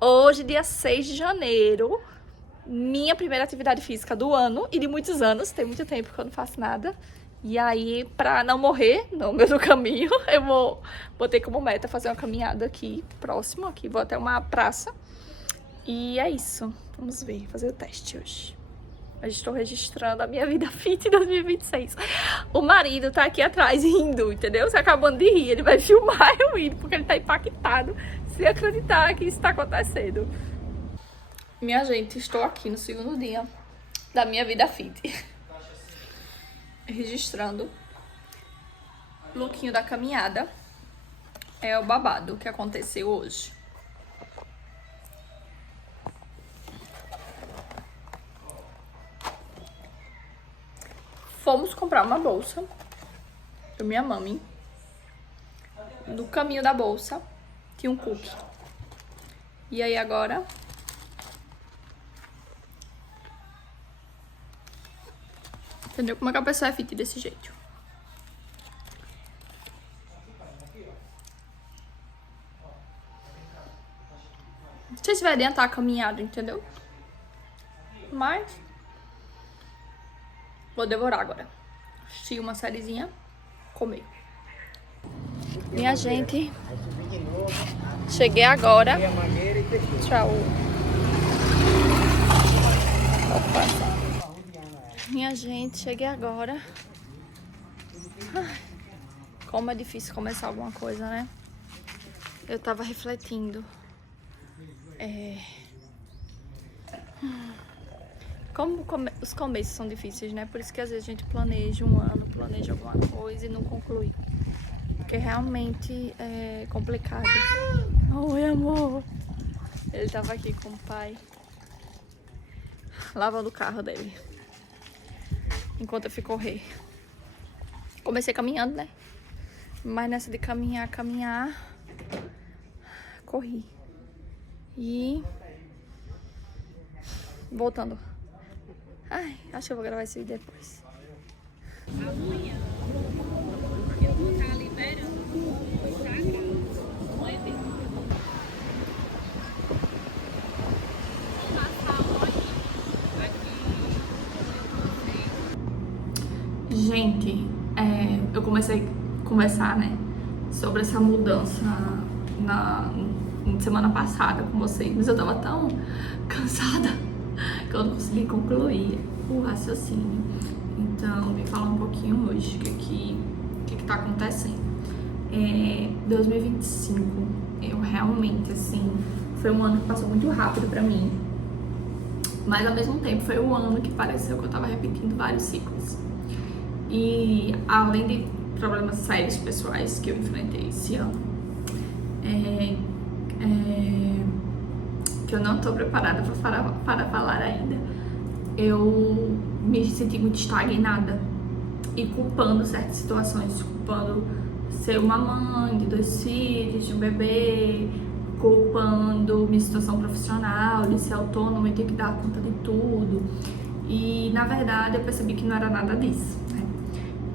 Hoje, dia 6 de janeiro, minha primeira atividade física do ano e de muitos anos. Tem muito tempo que eu não faço nada. E aí, pra não morrer no meio do caminho, eu botei como meta fazer uma caminhada aqui, próximo. Aqui, vou até uma praça. E é isso. Vamos ver, fazer o teste hoje. Eu estou registrando a minha vida fit 2026. O marido tá aqui atrás rindo, entendeu? Você acabando de rir, ele vai filmar eu rindo, porque ele tá impactado sem acreditar que isso tá acontecendo. Minha gente, estou aqui no segundo dia da minha vida fit. Registrando. Lookinho da caminhada. É o babado que aconteceu hoje. Fomos comprar uma bolsa pra minha mami. No caminho da bolsa tinha um cookie. E aí agora entendeu como é que a pessoa é fit desse jeito? Não sei se vai adiantar a caminhada, entendeu? Mas vou devorar agora. Assistir uma sériezinha, comer. Minha gente, cheguei agora. Tchau. Minha gente, cheguei agora. Ai, como é difícil começar alguma coisa, né? Eu tava refletindo. Como os começos são difíceis, né? Por isso que às vezes a gente planeja um ano, planeja alguma coisa e não conclui. Porque realmente é complicado. Oi, amor. Ele tava aqui com o pai, lavando o carro dele, enquanto eu fui correr. Comecei caminhando, né? Mas nessa de caminhar, corri. E voltando. Ai, acho que eu vou gravar esse vídeo depois. Amanhã eu vou estar liberando no Instagram um evento que eu vou passar hoje aqui. Gente, eu comecei a conversar, né, sobre essa mudança na semana passada com vocês, mas eu tava tão cansada que eu não consegui concluir o raciocínio. Então, vim falar um pouquinho hoje o que tá acontecendo. 2025, eu realmente, assim, foi um ano que passou muito rápido pra mim, mas ao mesmo tempo foi um ano que pareceu que eu tava repetindo vários ciclos. E além de problemas sérios pessoais que eu enfrentei esse ano, que eu não tô preparada para falar ainda, eu me senti muito estagnada e culpando certas situações, culpando ser uma mãe de 2 filhos, de um bebê, culpando minha situação profissional, de ser autônoma e ter que dar conta de tudo. E na verdade eu percebi que não era nada disso, né?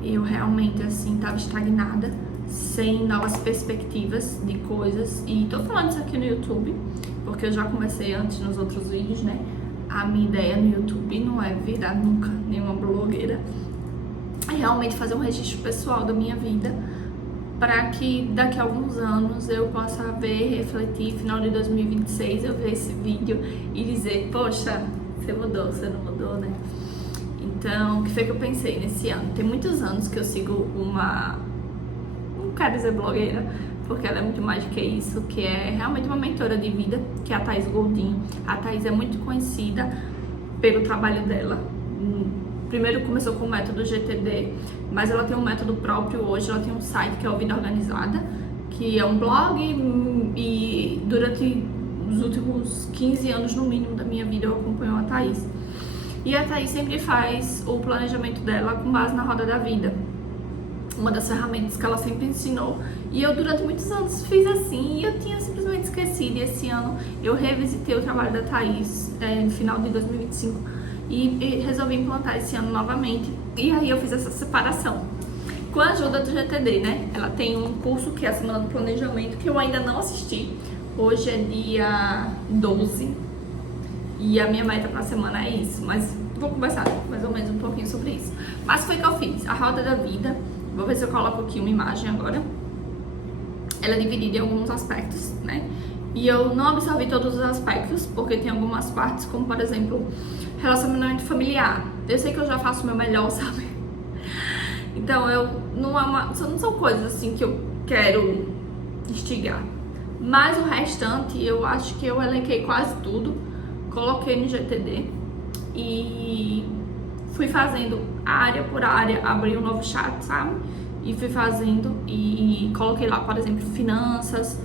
Eu realmente assim tava estagnada, sem novas perspectivas de coisas. E tô falando isso aqui no YouTube porque eu já conversei antes nos outros vídeos, né? A minha ideia no YouTube não é virar nunca nenhuma blogueira, é realmente fazer um registro pessoal da minha vida, para que daqui a alguns anos eu possa ver, refletir, final de 2026 eu ver esse vídeo e dizer, poxa, você mudou, você não mudou, né? Então, o que foi que eu pensei nesse ano? Tem muitos anos que eu sigo não quero dizer blogueira, porque ela é muito mais do que isso, que é realmente uma mentora de vida, que é a Thaís Goldin. A Thaís é muito conhecida pelo trabalho dela. Primeiro começou com o método GTD, mas ela tem um método próprio hoje. Ela tem um site que é o Vida Organizada, que é um blog, e durante os últimos 15 anos no mínimo da minha vida eu acompanho a Thaís. E a Thaís sempre faz o planejamento dela com base na roda da vida, uma das ferramentas que ela sempre ensinou. E eu durante muitos anos fiz assim e eu tinha simplesmente esquecido. E esse ano eu revisitei o trabalho da Thaís no final de 2025 e resolvi implantar esse ano novamente. E aí eu fiz essa separação com a ajuda do GTD, né? Ela tem um curso que é a Semana do Planejamento, que eu ainda não assisti, Hoje é dia 12 e a minha meta pra semana é isso, mas vou conversar mais ou menos um pouquinho sobre isso. Mas foi o que eu fiz, a roda da vida, vou ver se eu coloco aqui uma imagem agora. Ela é dividida em alguns aspectos, né? E eu não absorvi todos os aspectos, porque tem algumas partes, como por exemplo, relacionamento familiar. Eu sei que eu já faço o meu melhor, sabe? Então não são coisas assim que eu quero instigar. Mas o restante, eu acho que eu elenquei quase tudo, coloquei no GTD e fui fazendo área por área, abri um novo chat, sabe? E fui fazendo e coloquei lá, por exemplo, finanças,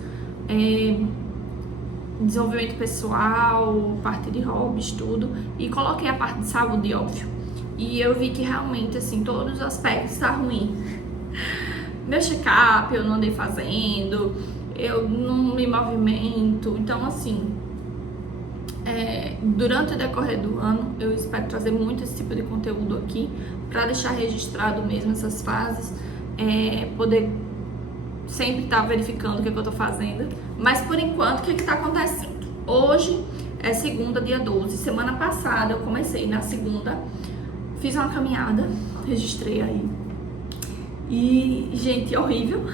desenvolvimento pessoal, parte de hobbies, tudo. E coloquei a parte de saúde, óbvio. E eu vi que realmente, assim, todos os aspectos tá ruim. Meu check-up eu não andei fazendo, eu não me movimento. Então, assim, durante o decorrer do ano, eu espero trazer muito esse tipo de conteúdo aqui, pra deixar registrado mesmo essas fases, poder sempre estar verificando o que eu tô fazendo. Mas por enquanto, o que tá acontecendo? Hoje é segunda, dia 12. Semana passada eu comecei na segunda, fiz uma caminhada, registrei aí. E, gente, horrível,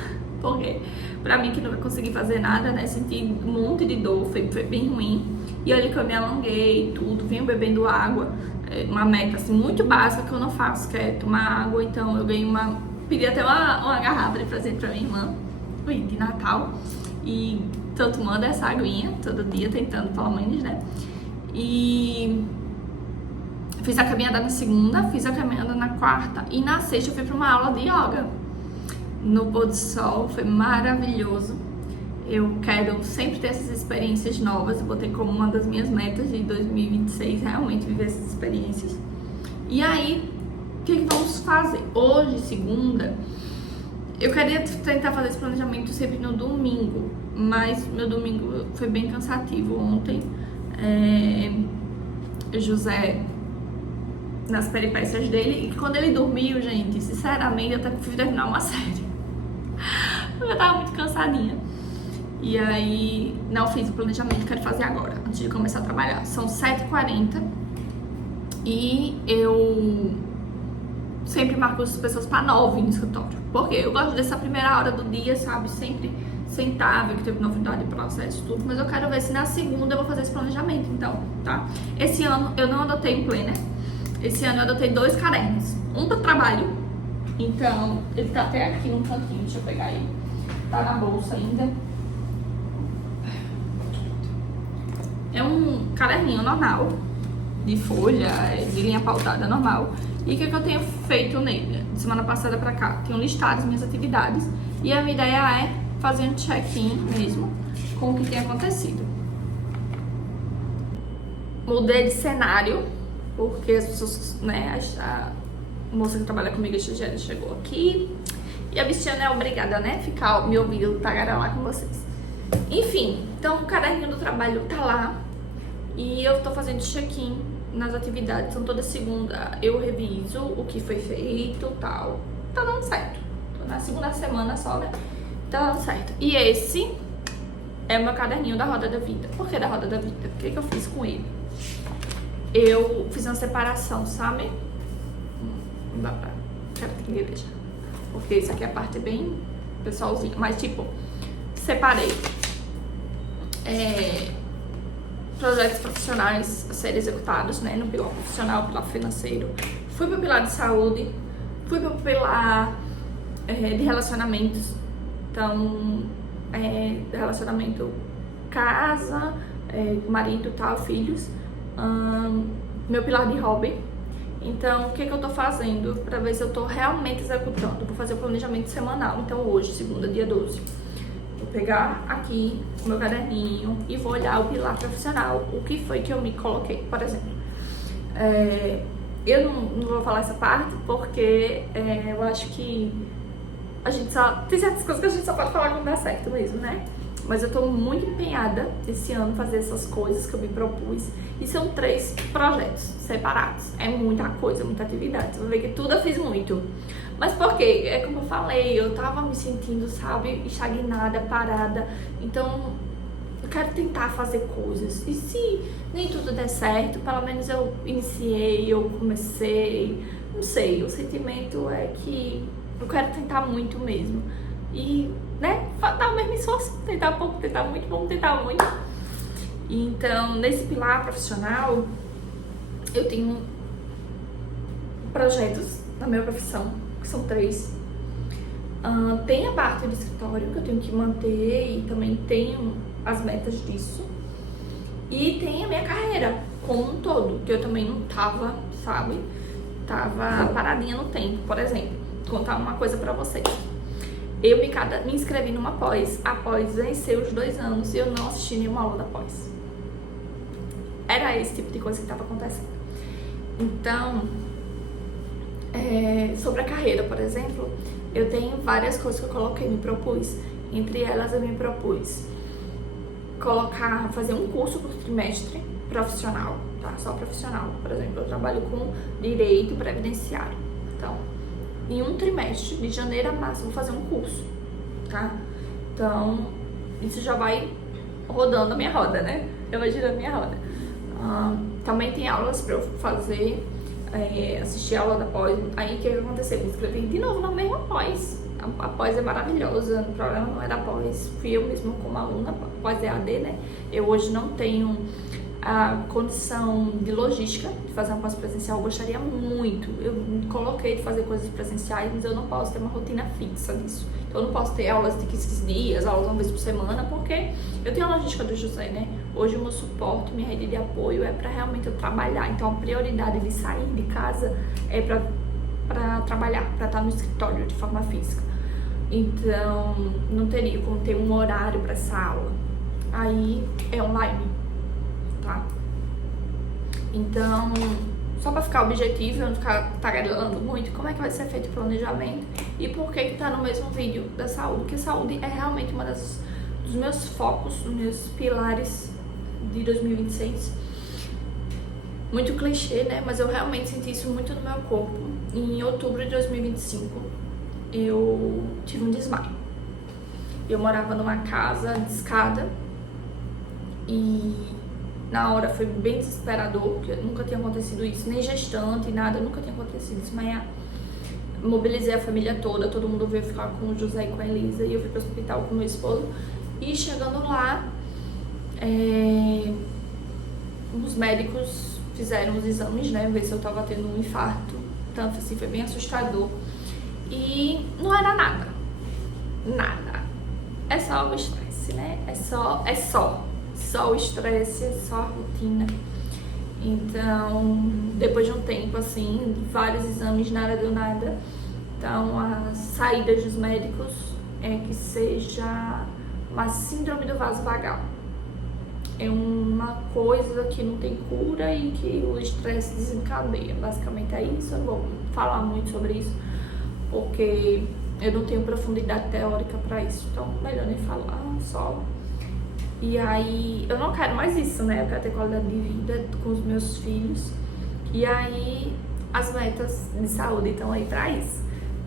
porque pra mim que não vai conseguir fazer nada, né? Senti um monte de dor, foi bem ruim. E olha que eu me alonguei, tudo, venho bebendo água, uma meta assim muito básica que eu não faço, que é tomar água. Então eu ganhei pedi até uma garrafa de presente pra minha irmã, de Natal. E tô tomando essa aguinha todo dia, tentando pelo menos, né? E fiz a caminhada na segunda, fiz a caminhada na quarta e na sexta eu fui pra uma aula de yoga no pôr do sol, foi maravilhoso. Eu quero sempre ter essas experiências novas, eu botei como uma das minhas metas de 2026, realmente viver essas experiências. E aí, o que vamos fazer? Hoje, segunda, eu queria tentar fazer esse planejamento sempre no domingo, mas meu domingo foi bem cansativo ontem. José nas peripécias dele, e quando ele dormiu, gente, sinceramente, eu até fui terminar uma série. Eu tava muito cansadinha. E aí, não fiz o planejamento, quero fazer agora, antes de começar a trabalhar. São 7h40 e eu sempre marco as pessoas pra 9 no escritório. Porque eu gosto dessa primeira hora do dia, sabe? Sempre sentar, ver que teve novidade, processo, tudo. Mas eu quero ver se na segunda eu vou fazer esse planejamento, então, tá? Esse ano eu não adotei um planner. Esse ano eu adotei 2 cadernos. Um para trabalho, então ele tá até aqui num cantinho, deixa eu pegar ele. Tá na bolsa ainda. É um caderninho normal, de folha, de linha pautada normal. E o que eu tenho feito nele? De semana passada pra cá, tenho listado as minhas atividades. E a minha ideia é fazer um check-in mesmo com o que tem acontecido. Mudei de cenário, porque as pessoas, né, a moça que trabalha comigo, a estagiária, chegou aqui e a bichinha não é obrigada, né, ficar me ouvindo tagarelar com vocês. Enfim, então o caderninho do trabalho tá lá e eu tô fazendo check-in nas atividades. Então toda segunda eu reviso o que foi feito, tal. Tá dando certo. Tô na segunda semana só, né? Tá dando certo. E esse é o meu caderninho da Roda da Vida. Por que da Roda da Vida? O que eu fiz com ele? Eu fiz uma separação, sabe? Não dá pra... Quero que ninguém veja. Porque isso aqui é a parte bem pessoalzinha. Mas, tipo, separei projetos profissionais a serem executados, né? No pilar profissional, pilar financeiro. Fui pro pilar de saúde. Fui pro pilar de relacionamentos. Então, relacionamento casa, marido, tal, filhos. Meu pilar de hobby. Então, o que eu tô fazendo pra ver se eu tô realmente executando? Vou fazer o planejamento semanal. Então, hoje, segunda, dia 12, vou pegar aqui o meu caderninho e vou olhar o pilar profissional. O que foi que eu me coloquei, por exemplo. Eu não vou falar essa parte porque eu acho que a gente só... Tem certas coisas que a gente só pode falar quando dá certo mesmo, né? Mas eu tô muito empenhada esse ano em fazer essas coisas que eu me propus. E são 3 projetos separados. É muita coisa, muita atividade. Você vai ver que tudo eu fiz muito. Mas por quê? É como eu falei, eu tava me sentindo, sabe, estagnada, parada. Então, quero tentar fazer coisas. E se nem tudo der certo, pelo menos eu iniciei, eu comecei. Não sei, o sentimento é que eu quero tentar muito mesmo. E, né, dar o mesmo esforço. Tentar pouco, tentar muito, vamos tentar muito. Então, nesse pilar profissional, eu tenho projetos na minha profissão, que são 3. Tem a parte do escritório que eu tenho que manter e também tenho as metas disso. E tem a minha carreira como um todo, que eu também não tava, sabe? Tava paradinha no tempo. Por exemplo, vou contar uma coisa pra vocês. Eu me inscrevi numa pós, a pós venceu os 2 anos e eu não assisti nenhuma aula da pós. Era esse tipo de coisa que estava acontecendo. Então, sobre a carreira, por exemplo, eu tenho várias coisas que eu coloquei, me propus. Entre elas, eu me propus fazer um curso por trimestre profissional, tá? Só profissional. Por exemplo, eu trabalho com direito previdenciário. Então, em um trimestre, de janeiro a março, eu vou fazer um curso, tá? Então, isso já vai rodando a minha roda, né? Eu vou girando a minha roda. Também tem aulas pra eu fazer, assistir a aula da pós. Aí o que aconteceu? Eu me inscrevi de novo na mesma pós. A pós é maravilhosa, o problema não é da pós, fui eu mesma como aluna, a pós é AD, né? Eu hoje não tenho a condição de logística de fazer uma pós presencial, eu gostaria muito. Eu me coloquei de fazer coisas presenciais, mas eu não posso ter uma rotina fixa disso. Então eu não posso ter aulas de 15 dias, aulas uma vez por semana, porque eu tenho a logística do José, né? Hoje o meu suporte, minha rede de apoio é para realmente eu trabalhar. Então a prioridade de sair de casa é para trabalhar, para estar no escritório de forma física. Então não teria como ter um horário para essa aula. Aí é online, tá? Então, só para ficar objetivo, eu não ficar tagarelando muito, como é que vai ser feito o planejamento e por que tá no mesmo vídeo da saúde, porque saúde é realmente uma dos meus focos, dos meus pilares de 2026. Muito clichê, né? Mas eu realmente senti isso muito no meu corpo. Em outubro de 2025, eu tive um desmaio. Eu morava numa casa de escada e na hora foi bem desesperador, porque nunca tinha acontecido isso, nem gestante, nada, nunca tinha acontecido desmaiar. Mobilizei a família toda, todo mundo veio ficar com o José e com a Elisa, e eu fui pro hospital com o meu esposo. E chegando lá, os médicos fizeram os exames, né, ver se eu tava tendo um infarto. Então, assim, foi bem assustador. E não era nada. Nada. É só o estresse, né? É só o estresse, só a rotina. Então, depois de um tempo, assim, vários exames, nada deu nada. Então, as saídas dos médicos é que seja uma síndrome do vaso vagal. É uma coisa que não tem cura e que o estresse desencadeia. Basicamente é isso. Eu não vou falar muito sobre isso, porque eu não tenho profundidade teórica pra isso. Então, melhor nem falar, só. E aí, eu não quero mais isso, né? Eu quero ter qualidade de vida com os meus filhos. E aí, as metas de saúde estão aí pra isso.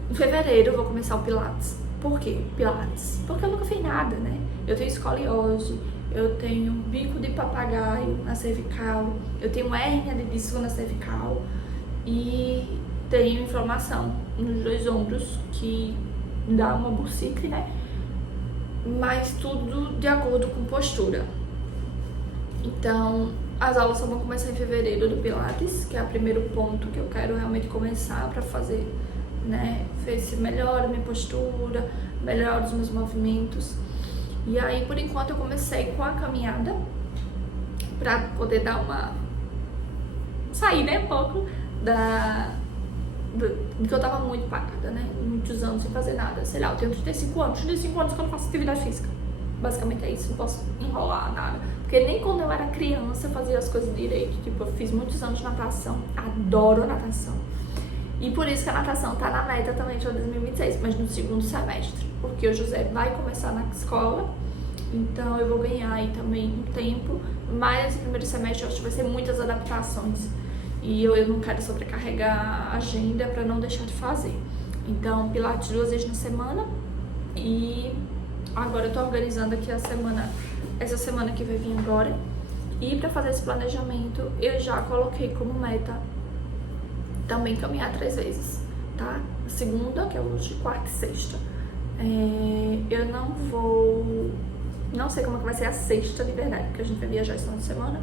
Em fevereiro, eu vou começar o Pilates. Por quê? Pilates. Porque eu nunca fiz nada, né? Eu tenho escoliose, eu tenho bico de papagaio na cervical, eu tenho hérnia de disco na cervical e tenho inflamação nos 2 ombros, que dá uma bursite, né? Mas tudo de acordo com postura. Então, as aulas só vão começar em fevereiro do Pilates, que é o primeiro ponto que eu quero realmente começar para fazer, né? Ver se melhora a minha postura, melhora os meus movimentos. E aí, por enquanto, eu comecei com a caminhada para poder dar sair, né, um pouco de que eu tava muito parada, né? Muitos anos sem fazer nada. Sei lá, eu tenho 35 anos que eu não faço atividade física. Basicamente é isso, não posso enrolar nada. Porque nem quando eu era criança eu fazia as coisas direito. Tipo, eu fiz muitos anos de natação, adoro a natação. E por isso que a natação tá na meta também de 2026, mas no 2º semestre. Porque o José vai começar na escola, então eu vou ganhar aí também um tempo. Mas no 1º semestre eu acho que vai ser muitas adaptações. E eu não quero sobrecarregar a agenda para não deixar de fazer. Então, Pilates 2 vezes na semana. E agora eu tô organizando aqui a semana essa semana que vai vir agora. E para fazer esse planejamento, eu já coloquei como meta também caminhar 3 vezes, tá? Segunda, que é hoje, quarta e sexta. Eu não sei como é que vai ser a sexta de verdade, porque a gente vai viajar esse final de semana,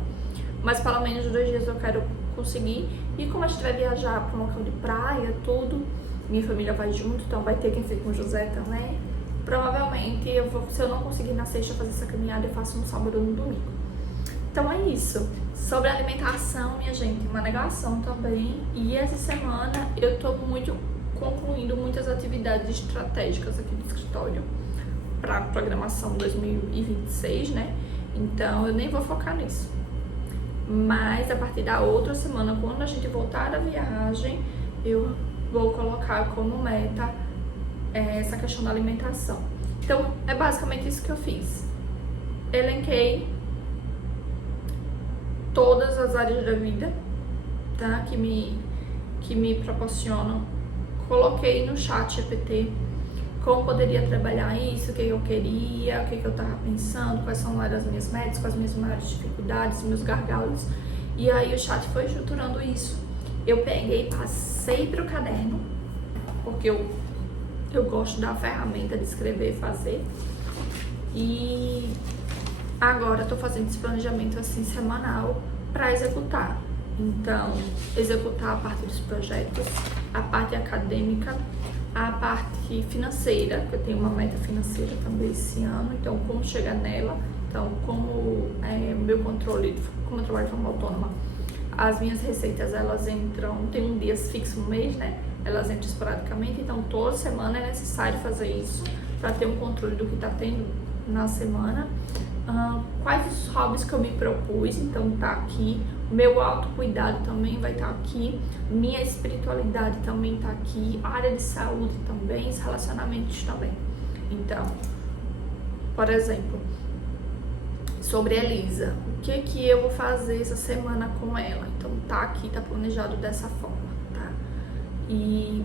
mas pelo menos 2 dias eu quero conseguir. E como a gente vai viajar para um local de praia, tudo, minha família vai junto, então vai ter quem fique com o José também. Provavelmente, se eu não conseguir na sexta fazer essa caminhada, eu faço no sábado ou no domingo. Então é isso. Sobre a alimentação, minha gente, uma negação também. E essa semana eu tô concluindo muitas atividades estratégicas aqui do escritório para a programação 2026, né? Então eu nem vou focar nisso. Mas a partir da outra semana, quando a gente voltar da viagem, eu vou colocar como meta essa questão da alimentação. Então é basicamente isso que eu fiz. Elenquei todas as áreas da vida, tá? Que me proporcionam. Coloquei no chat GPT como poderia trabalhar isso, o que eu queria, o que eu tava pensando, quais são as minhas metas, quais as minhas maiores dificuldades, meus gargalos. E aí o chat foi estruturando isso. Eu peguei, passei pro caderno, porque eu gosto da ferramenta de escrever e fazer. E agora eu tô fazendo esse planejamento assim semanal para executar. Então, executar a parte dos projetos, a parte acadêmica, a parte financeira, que eu tenho uma meta financeira também esse ano, então como chegar nela, então como meu controle, como eu trabalho de forma autônoma, as minhas receitas elas entram, tem um dia fixo no mês, né? Elas entram esporadicamente, então toda semana é necessário fazer isso para ter um controle do que está tendo na semana. Quais os hobbies que eu me propus, então tá aqui. Meu autocuidado também vai estar aqui. Minha espiritualidade também tá aqui. A área de saúde também, os relacionamentos também. Então, por exemplo, sobre a Elisa, o que eu vou fazer essa semana com ela? Então tá aqui, tá planejado dessa forma, tá? E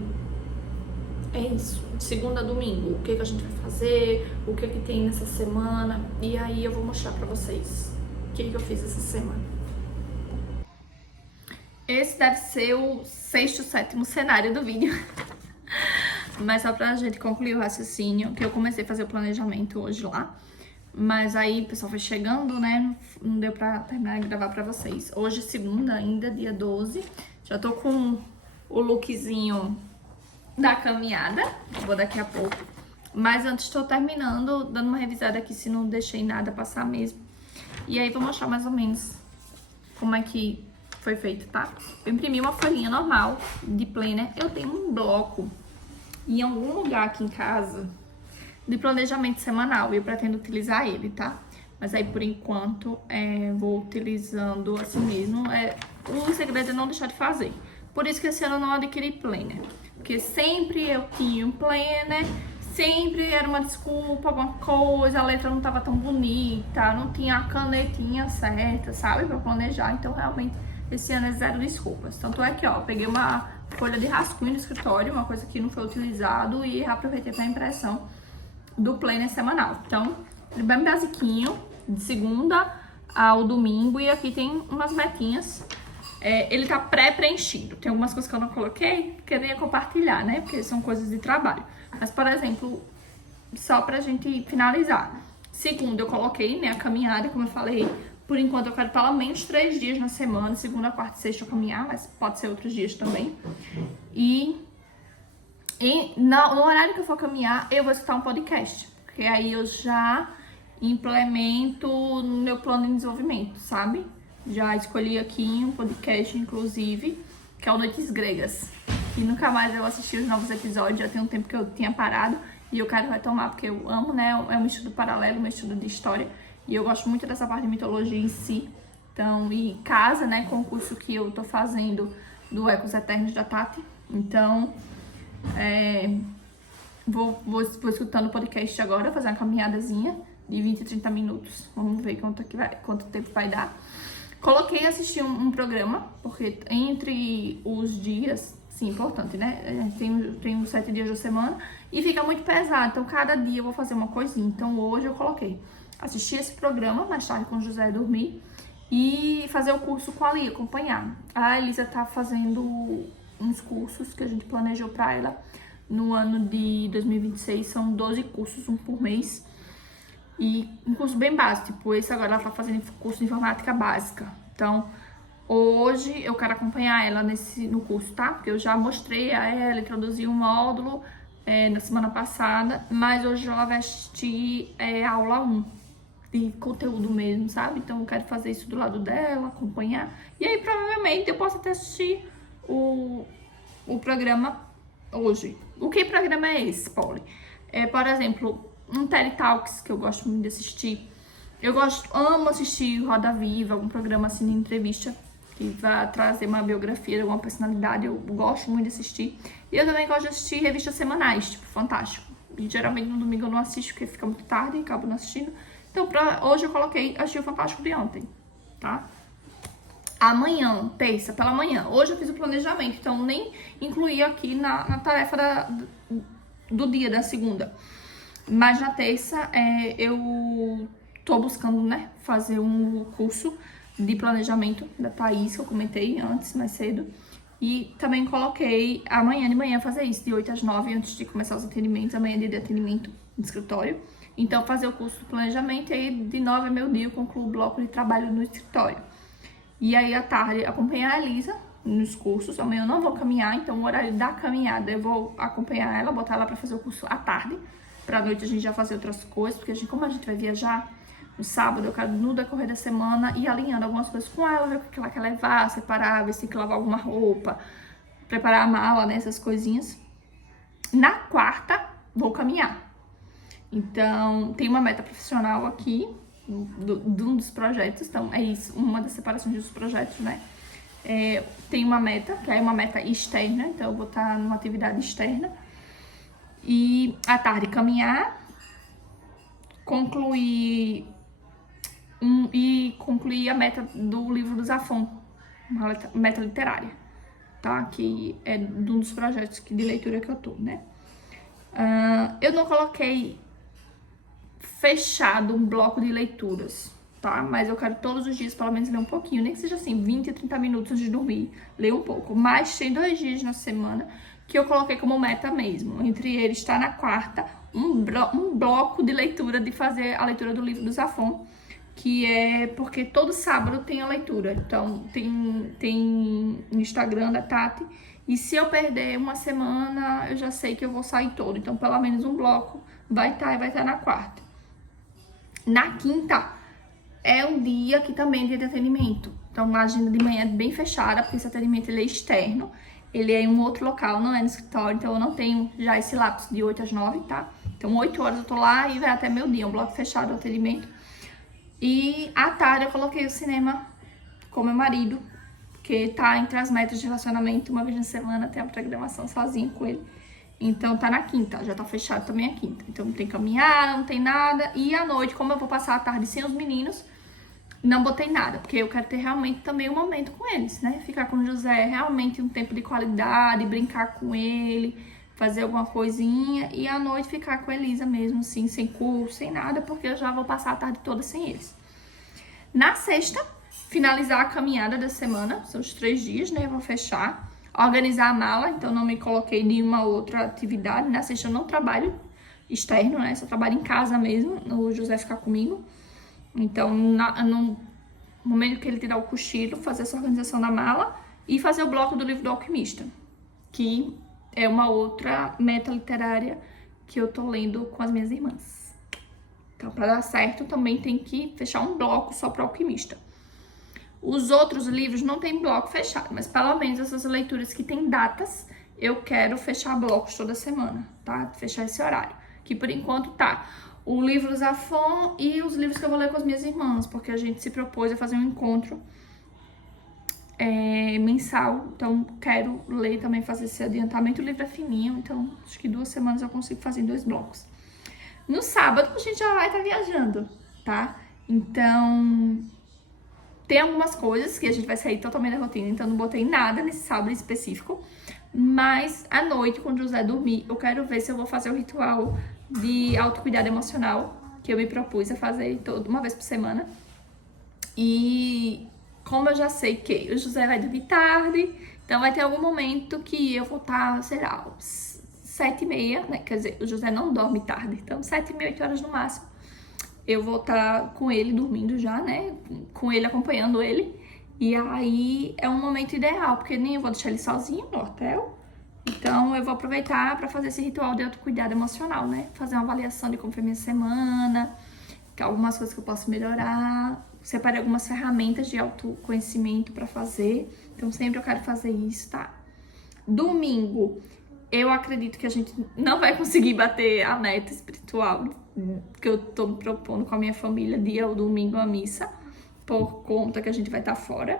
é isso, de segunda a domingo, o que a gente vai fazer, o que tem nessa semana, e aí eu vou mostrar pra vocês o que eu fiz essa semana. Esse deve ser o 6º, 7º cenário do vídeo, mas só pra gente concluir o raciocínio, que eu comecei a fazer o planejamento hoje lá, mas aí o pessoal foi chegando, né, não deu pra terminar de gravar pra vocês. Hoje, segunda ainda, dia 12, já tô com o lookzinho da caminhada, vou daqui a pouco, mas antes estou terminando, dando uma revisada aqui se não deixei nada passar mesmo, e aí vou mostrar mais ou menos como é que foi feito, tá? Eu imprimi uma folhinha normal de planner, eu tenho um bloco em algum lugar aqui em casa de planejamento semanal e eu pretendo utilizar ele, tá? Mas aí por enquanto vou utilizando assim mesmo, o segredo é não deixar de fazer, por isso que esse ano eu não adquiri planner. Porque sempre eu tinha um planner, sempre era uma desculpa, alguma coisa, a letra não tava tão bonita, não tinha a canetinha certa, sabe, pra planejar. Então, realmente, esse ano é 0 desculpas. Tanto é que, ó, peguei uma folha de rascunho do escritório, uma coisa que não foi utilizado, e aproveitei pra impressão do planner semanal. Então, ele é bem basiquinho, de segunda ao domingo, e aqui tem umas metinhas. Ele tá pré-preenchido. Tem algumas coisas que eu não coloquei, que eu nem ia compartilhar, né? Porque são coisas de trabalho. Mas, por exemplo, só pra gente finalizar. Segunda, eu coloquei, né, a caminhada, como eu falei. Por enquanto, eu quero pelo menos 3 dias na semana. Segunda, quarta e sexta eu caminhar, mas pode ser outros dias também. E no horário que eu for caminhar, eu vou escutar um podcast. Porque aí eu já implemento no meu plano de desenvolvimento, sabe? Já escolhi aqui um podcast, inclusive, que é o Noites Gregas. E nunca mais eu assisti os novos episódios, já tem um tempo que eu tinha parado. E eu quero retomar, porque eu amo, né? É um estudo paralelo, um estudo de história. E eu gosto muito dessa parte de mitologia em si. Então, e casa, né? Com o curso que eu tô fazendo do Ecos Eternos da Tati. Então, vou escutando o podcast agora, fazer uma caminhadazinha de 20 a 30 minutos. Vamos ver quanto tempo vai dar. Coloquei e assisti um porque entre os dias, sim, importante, né? Tem os 7 dias da semana e fica muito pesado, então cada dia eu vou fazer uma coisinha. Então hoje eu coloquei assistir esse programa mais tarde quando o José dormir e fazer o curso com a Lia, acompanhar. A Elisa tá fazendo uns cursos que a gente planejou para ela no ano de 2026, são 12 cursos, um por mês. E um curso bem básico, tipo esse agora ela tá fazendo curso de informática básica. Então, hoje eu quero acompanhar ela no curso, tá? Porque eu já mostrei a ela, introduzi um módulo na semana passada, mas hoje ela vai assistir a aula 1 de conteúdo mesmo, sabe? Então eu quero fazer isso do lado dela, acompanhar. E aí provavelmente eu posso até assistir o programa hoje. O que programa é esse, Polly? Por exemplo, um TED Talks que eu gosto muito de assistir. Amo assistir Roda Viva, algum programa assim de entrevista que vai trazer uma biografia de alguma personalidade. Eu gosto muito de assistir. E eu também gosto de assistir revistas semanais, tipo Fantástico. E geralmente no domingo eu não assisto porque fica muito tarde e acabo não assistindo. Então hoje eu assisti o Fantástico de ontem, tá? Amanhã, terça, pela manhã. Hoje eu fiz o planejamento, então nem incluí aqui na tarefa do dia, da segunda. Mas na terça eu tô buscando, né, fazer um curso de planejamento da Thaís, que eu comentei antes, mais cedo. E também coloquei amanhã de manhã fazer isso, de 8 às 9, antes de começar os atendimentos. Amanhã é dia de atendimento no escritório. Então, fazer o curso de planejamento e aí de 9 a meio-dia eu concluo o bloco de trabalho no escritório. E aí, à tarde, acompanhar a Elisa nos cursos. Amanhã eu não vou caminhar, então o horário da caminhada eu vou acompanhar ela, botar ela pra fazer o curso à tarde. Pra noite a gente já fazer outras coisas, porque como a gente vai viajar no sábado, eu quero no decorrer da semana ir alinhando algumas coisas com ela, ver o que ela quer levar, separar, ver se tem que lavar alguma roupa, preparar a mala, né, essas coisinhas. Na quarta, vou caminhar. Então, tem uma meta profissional aqui, de um dos projetos, então é isso, uma das separações dos projetos, né? Tem uma meta, que é uma meta externa, então eu vou estar numa atividade externa. E à tarde caminhar, concluir a meta do livro do Zafon, uma meta literária, tá? Que é de um dos projetos de leitura que eu tô, né? Eu não coloquei fechado um bloco de leituras, tá? Mas eu quero todos os dias, pelo menos, ler um pouquinho, nem que seja assim, 20 a 30 minutos antes de dormir, ler um pouco. Mas tem 2 dias na semana que eu coloquei como meta mesmo. Entre eles está na quarta um bloco de leitura, de fazer a leitura do livro do Zafon, que é porque todo sábado tem a leitura. Então, tem no Instagram da Tati. E se eu perder uma semana, eu já sei que eu vou sair todo. Então, pelo menos um bloco vai estar na quarta. Na quinta, é um dia que também é dia de atendimento. Então, a agenda de manhã é bem fechada, porque esse atendimento ele é externo. Ele é em um outro local, não é no escritório. Então, eu não tenho já esse lapso de 8 às 9, tá? Então, 8 horas eu tô lá e vai até meio-dia. Um bloco fechado, o atendimento. E à tarde eu coloquei o cinema com meu marido, que tá entre as metas de relacionamento. Uma vez na semana tem a programação sozinho com ele. Então tá na quinta, já tá fechado também a quinta. Então não tem caminhada, não tem nada. E à noite, como eu vou passar a tarde sem os meninos, não botei nada. Porque eu quero ter realmente também um momento com eles, né? Ficar com o José, realmente um tempo de qualidade, brincar com ele, fazer alguma coisinha. E à noite ficar com a Elisa mesmo, assim, sem curso, sem nada. Porque eu já vou passar a tarde toda sem eles. Na sexta, finalizar a caminhada da semana. São os 3 dias, né? Eu vou fechar. Organizar a mala, então não me coloquei nenhuma outra atividade. Na sexta eu não trabalho externo, né? Só trabalho em casa mesmo, o José ficar comigo. Então, no momento que ele tirar o cochilo, fazer essa organização da mala e fazer o bloco do livro do Alquimista, que é uma outra meta literária que eu tô lendo com as minhas irmãs. Então, para dar certo, também tem que fechar um bloco só para o Alquimista. Os outros livros não tem bloco fechado, mas pelo menos essas leituras que tem datas, eu quero fechar blocos toda semana, tá? Fechar esse horário. Que por enquanto tá o livro Zafon e os livros que eu vou ler com as minhas irmãs, porque a gente se propôs a fazer um encontro mensal. Então, quero ler também, fazer esse adiantamento. O livro é fininho, então acho que 2 semanas eu consigo fazer em 2 blocos. No sábado, a gente já vai estar viajando, tá? Então, tem algumas coisas que a gente vai sair totalmente da rotina, então não botei nada nesse sábado específico. Mas à noite, quando o José dormir, eu quero ver se eu vou fazer o ritual de autocuidado emocional, que eu me propus a fazer uma vez por semana. E como eu já sei que o José vai dormir tarde, então vai ter algum momento que eu vou estar, sei lá, 7h30, né? Quer dizer, o José não dorme tarde, então 7h30, 8h no máximo. Eu vou estar com ele dormindo já, né? Com ele, acompanhando ele. E aí é um momento ideal, porque nem eu vou deixar ele sozinho no hotel. Então eu vou aproveitar para fazer esse ritual de autocuidado emocional, né? Fazer uma avaliação de como foi minha semana, algumas coisas que eu posso melhorar. Separei algumas ferramentas de autoconhecimento para fazer. Então sempre eu quero fazer isso, tá? Domingo, eu acredito que a gente não vai conseguir bater a meta espiritual que eu tô me propondo com a minha família, dia ou domingo a missa, por conta que a gente vai estar fora.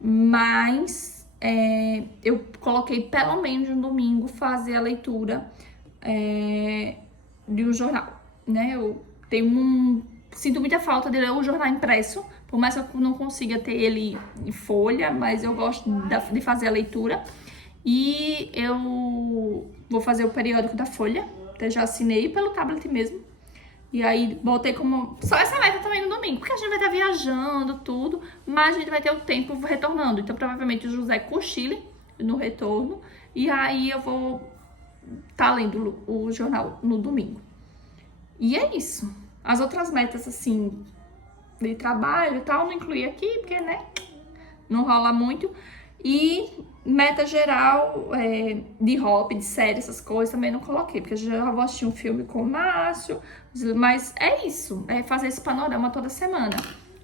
Mas eu coloquei pelo menos no domingo fazer a leitura de um jornal, né? Eu sinto muita falta de ler o jornal impresso, por mais que eu não consiga ter ele em folha, mas eu gosto de fazer a leitura. E eu vou fazer o periódico da Folha, eu já assinei pelo tablet mesmo. E aí botei como só essa meta também no domingo, porque a gente vai estar viajando, tudo, mas a gente vai ter o tempo retornando. Então provavelmente o José cochile no retorno, e aí eu vou estar lendo o jornal no domingo. E é isso. As outras metas, assim, de trabalho e tal, não incluí aqui, porque, né, não rola muito. E meta geral de hobby, de série, essas coisas, também não coloquei, porque eu já vou assistir um filme com o Márcio. Mas é isso, é fazer esse panorama toda semana.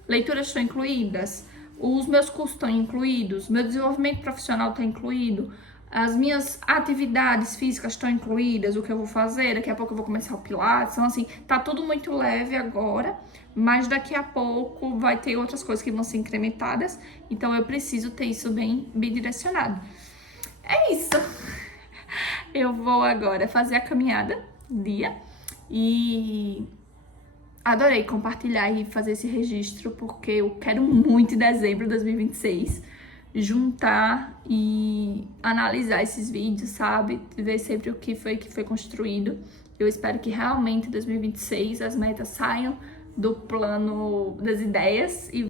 Leituras estão incluídas, os meus cursos estão incluídos, meu desenvolvimento profissional está incluído, as minhas atividades físicas estão incluídas, o que eu vou fazer, daqui a pouco eu vou começar o Pilates, então assim, tá tudo muito leve agora, mas daqui a pouco vai ter outras coisas que vão ser incrementadas, então eu preciso ter isso bem direcionado. É isso! Eu vou agora fazer a caminhada do dia e adorei compartilhar e fazer esse registro, porque eu quero muito em dezembro de 2026 juntar e analisar esses vídeos, sabe? Ver sempre o que foi construído. Eu espero que realmente em 2026 as metas saiam do plano das ideias e